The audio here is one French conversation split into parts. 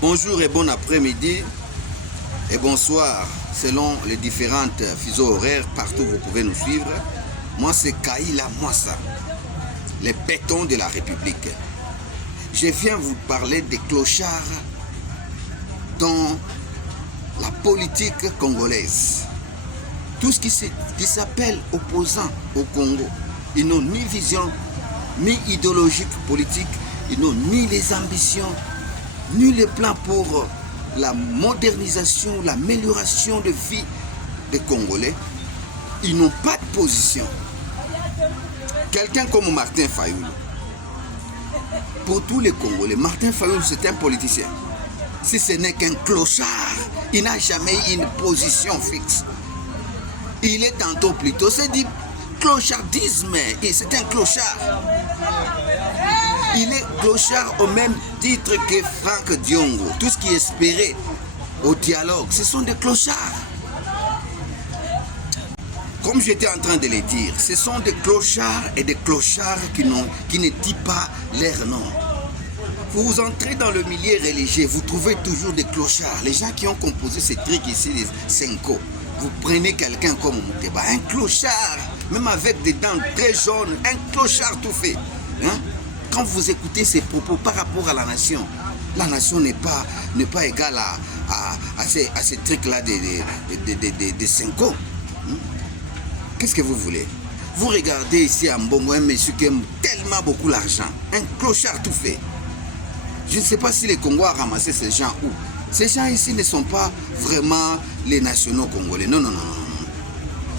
Bonjour et bon après-midi et bonsoir selon les différentes fuseaux horaires partout où vous pouvez nous suivre. Moi c'est Kaïla Mwassa, les bétons de la République. Je viens vous parler des clochards dans la politique congolaise. Tout ce qui s'appelle opposants au Congo, ils n'ont ni vision, ni idéologique politique, ils n'ont ni les ambitions, ni les plans pour la modernisation, l'amélioration de vie des Congolais. Ils n'ont pas de position. Quelqu'un comme Martin Fayulu, pour tous les Congolais, Martin Fayulu c'est un politicien. Si ce n'est qu'un clochard, il n'a jamais eu une position fixe. Il est tantôt plutôt, c'est du clochardisme, et c'est un clochard. Il est clochard au même titre que Franck Diongo. Tout ce qui espérait au dialogue, ce sont des clochards. Comme j'étais en train de le dire, ce sont des clochards et des clochards qui ne disent pas leur nom. Vous entrez dans le milieu religieux, vous trouvez toujours des clochards. Les gens qui ont composé ces trucs ici, les Senko. Vous prenez quelqu'un comme Mouteba, un clochard, même avec des dents très jaunes, un clochard tout fait. Hein? Quand vous écoutez ces propos par rapport à la nation n'est pas égale à ces trucs-là de Senko. Hein? Qu'est-ce que vous voulez? Vous regardez ici à Mbongo un monsieur qui aime tellement beaucoup l'argent, un clochard tout fait. Je ne sais pas si les Congos ont ramassé ces gens où. Ces gens ici ne sont pas vraiment les nationaux congolais. Non, non, non, non.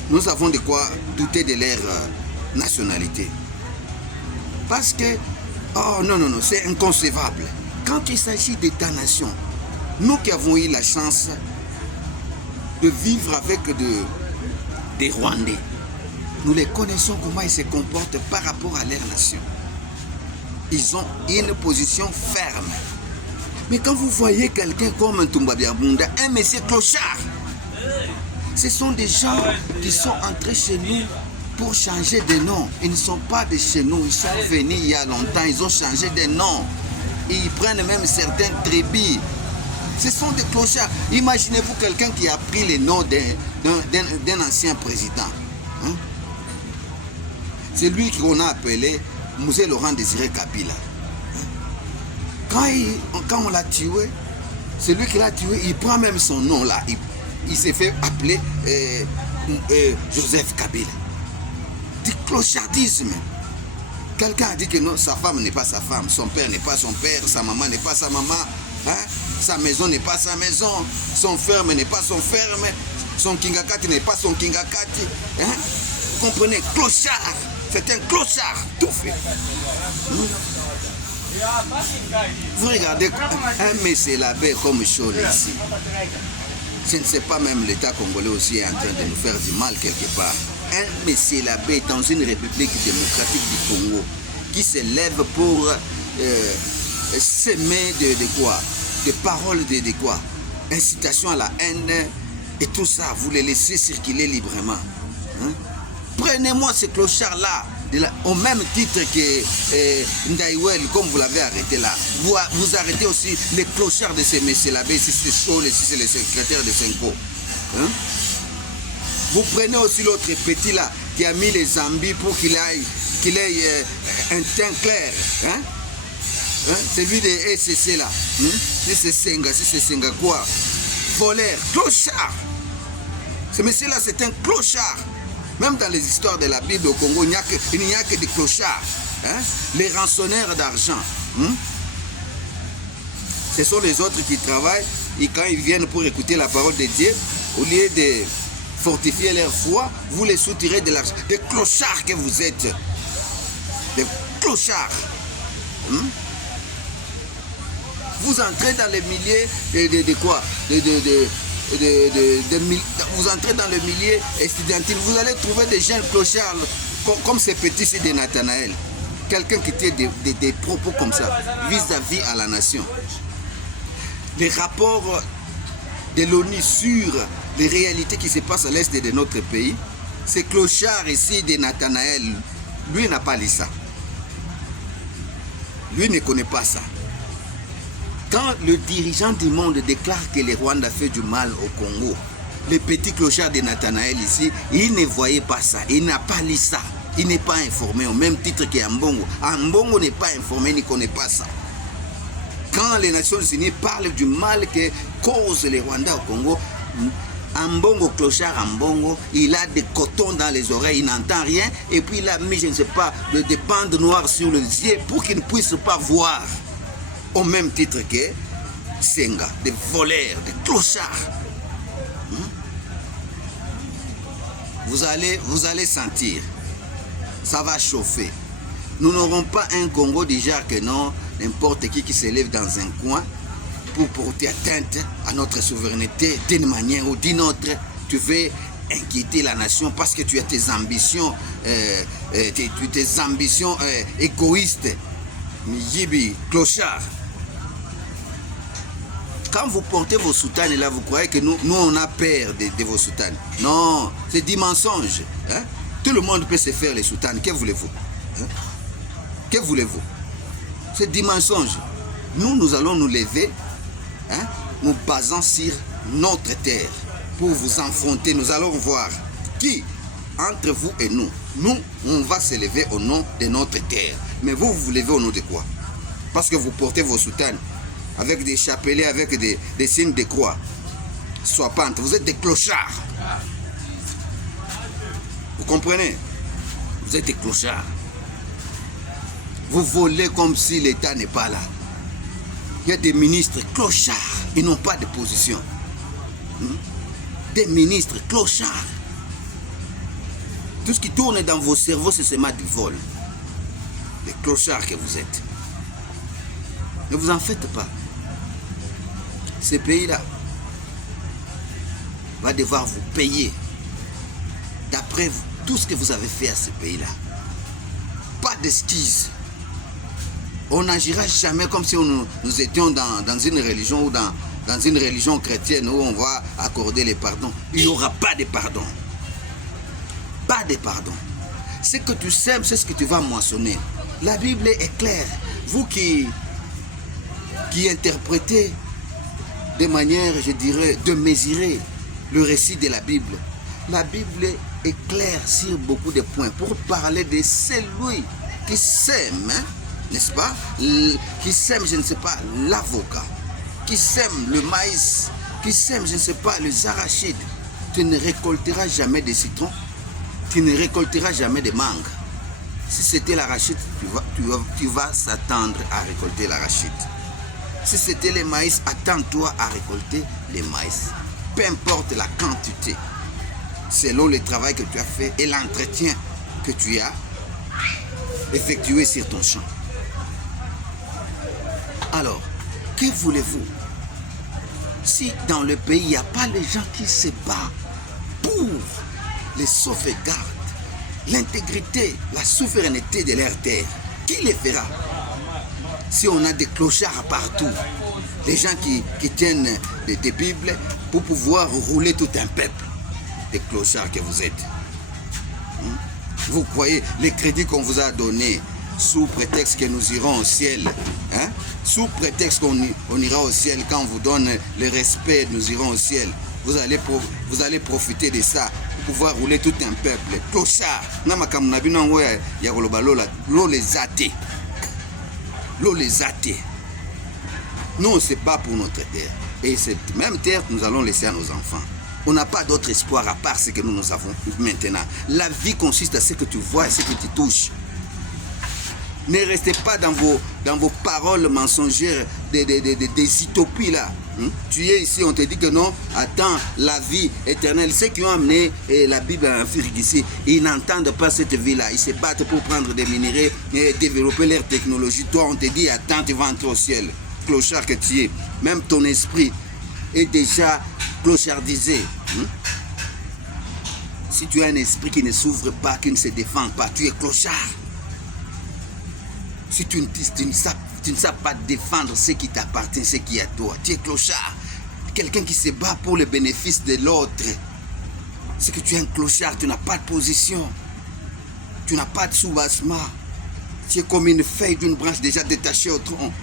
Nous avons de quoi douter de leur nationalité. Parce que, oh non, non, non, c'est inconcevable. Quand il s'agit d'État-nation, nous qui avons eu la chance de vivre avec des Rwandais, nous les connaissons comment ils se comportent par rapport à leur nation. Ils ont une position ferme. Mais quand vous voyez quelqu'un comme Ntumba Biabunda, un monsieur clochard, ce sont des gens qui sont entrés chez nous pour changer de nom. Ils ne sont pas de chez nous, ils sont venus il y a longtemps, ils ont changé de nom. Ils prennent même certaines tribus. Ce sont des clochards. Imaginez-vous quelqu'un qui a pris le nom d'un ancien président. Hein? C'est lui qu'on a appelé Mzee Laurent Désiré Kabila. Quand on l'a tué, celui qui l'a tué, il prend même son nom là. Il s'est fait appeler Joseph Kabila. Du clochardisme. Quelqu'un a dit que non, sa femme n'est pas sa femme, son père n'est pas son père, sa maman n'est pas sa maman, hein? Sa maison n'est pas sa maison, son ferme n'est pas son ferme, son kingakati n'est pas son kingakati. Hein? Vous comprenez? Clochard. C'est un clochard, tout fait. Vous regardez un monsieur l'abbé comme Chole ici. Je ne sais pas, même l'État congolais aussi est en train de nous faire du mal quelque part. Un monsieur l'abbé dans une république démocratique du Congo qui se lève pour s'aimer de quoi? Des paroles de quoi? Incitation à la haine et tout ça, vous les laissez circuler librement. Hein? Prenez-moi ce clochard-là, au même titre que Ndaïwel, comme vous l'avez arrêté là. Vous arrêtez aussi les clochards de ces messieurs-là, si c'est Chole, si c'est le secrétaire de Senko. Hein? Vous prenez aussi l'autre petit là, qui a mis les zambis pour qu'il ait un teint clair. Hein? Hein? Celui de SCC là. Hein? Si c'est Senga quoi? Voleur, clochard. Ce monsieur-là, c'est un clochard. Même dans les histoires de la Bible au Congo, il n'y a que des clochards. Hein? Les rançonneurs d'argent. Hein? Ce sont les autres qui travaillent et quand ils viennent pour écouter la parole de Dieu, au lieu de fortifier leur foi, vous les soutirez de l'argent. Des clochards que vous êtes. Des clochards. Hein? Vous entrez dans les milieux de quoi? Vous entrez dans le milieu estudiantil, vous allez trouver des jeunes clochards comme ces petits de Nathanaël. Quelqu'un qui tient des propos comme ça vis-à-vis à la nation. Les rapports de l'ONU sur les réalités qui se passent à l'est de notre pays, ce clochard ici de Nathanaël, lui n'a pas lu ça. Lui ne connaît pas ça. Quand le dirigeant du monde déclare que le Rwanda fait du mal au Congo, le petit clochard de Nathanaël ici, il ne voyait pas ça, il n'a pas lu ça, il n'est pas informé au même titre qu'Ambongo. Ambongo n'est pas informé, il ne connaît pas ça. Quand les Nations Unies parlent du mal que cause les Rwandais au Congo, Ambongo, clochard Ambongo, il a des cotons dans les oreilles, il n'entend rien, et puis il a mis, je ne sais pas, des bandes noires sur les yeux pour qu'il ne puisse pas voir. Au même titre que Senga, des voleurs, des clochards. Vous allez sentir, ça va chauffer. Nous n'aurons pas un Congo déjà que non, n'importe qui se lève dans un coin pour porter atteinte à notre souveraineté d'une manière ou d'une autre. Tu veux inquiéter la nation parce que tu as tes ambitions, égoïstes. Yibi, clochard. Quand vous portez vos soutanes là, vous croyez que nous on a peur de vos soutanes. Non, c'est du mensonge. Hein? Tout le monde peut se faire les soutanes. Que voulez-vous? Hein? Que voulez-vous? C'est du mensonge. Nous allons nous lever, hein, nous basant sur notre terre pour vous affronter. Nous allons voir qui, entre vous et nous, on va se lever au nom de notre terre. Mais vous vous levez au nom de quoi? Parce que vous portez vos soutanes avec des chapelets, avec des signes de croix. Sois pente, vous êtes des clochards. Vous comprenez? Vous êtes des clochards. Vous volez comme si l'État n'est pas là. Il y a des ministres clochards, ils n'ont pas de position. Des ministres clochards. Tout ce qui tourne dans vos cerveaux, c'est seulement du vol. Les clochards que vous êtes. Ne vous en faites pas. Ce pays-là va devoir vous payer d'après tout ce que vous avez fait à ce pays-là. Pas d'excuses. On n'agira jamais comme si nous étions dans une religion ou dans une religion chrétienne où on va accorder les pardons. Il n'y aura pas de pardon. Pas de pardon. Ce que tu sèmes, c'est ce que tu vas moissonner. La Bible est claire. Vous qui interprétez de manière, je dirais, de mesurer le récit de la Bible est claire sur beaucoup de points pour parler de celui qui sème, hein, n'est-ce pas? Qui sème, je ne sais pas, l'avocat, qui sème le maïs, qui sème, je ne sais pas, les arachides. Tu ne récolteras jamais de citron, tu ne récolteras jamais de mangue. Si c'était l'arachide, tu vas s'attendre à récolter l'arachide. Si c'était le maïs, attends-toi à récolter le maïs. Peu importe la quantité, selon le travail que tu as fait et l'entretien que tu as effectué sur ton champ. Alors, que voulez-vous? Si dans le pays, il n'y a pas les gens qui se battent pour les sauvegardes, l'intégrité, la souveraineté de leur terre, qui les fera? Si on a des clochards partout, des gens qui tiennent des Bibles pour pouvoir rouler tout un peuple, des clochards que vous êtes. Vous croyez les crédits qu'on vous a donnés sous prétexte que nous irons au ciel, hein? Sous prétexte qu'on ira au ciel, quand on vous donne le respect, nous irons au ciel. Vous allez profiter de ça pour pouvoir rouler tout un peuple. Clochard, l'eau les athées. Nous, on se bat pour notre terre. Et cette même terre, nous allons laisser à nos enfants. On n'a pas d'autre espoir à part ce que nous avons maintenant. La vie consiste à ce que tu vois et ce que tu touches. Ne restez pas dans vos paroles mensongères des utopies là. Tu es ici, on te dit que non, attends, la vie éternelle. Ceux qui ont amené la Bible en Afrique ici, ils n'entendent pas cette vie-là. Ils se battent pour prendre des minéraux et développer leur technologie. Toi, on te dit, attends, tu vas entrer au ciel. Clochard que tu es. Même ton esprit est déjà clochardisé. Si tu as un esprit qui ne s'ouvre pas, qui ne se défend pas, tu es clochard. Si tu ne sais pas défendre ce qui t'appartient, ce qui est à toi, tu es clochard. Quelqu'un qui se bat pour le bénéfice de l'autre. C'est que tu es un clochard, tu n'as pas de position. Tu n'as pas de soubassement. Tu es comme une feuille d'une branche déjà détachée au tronc.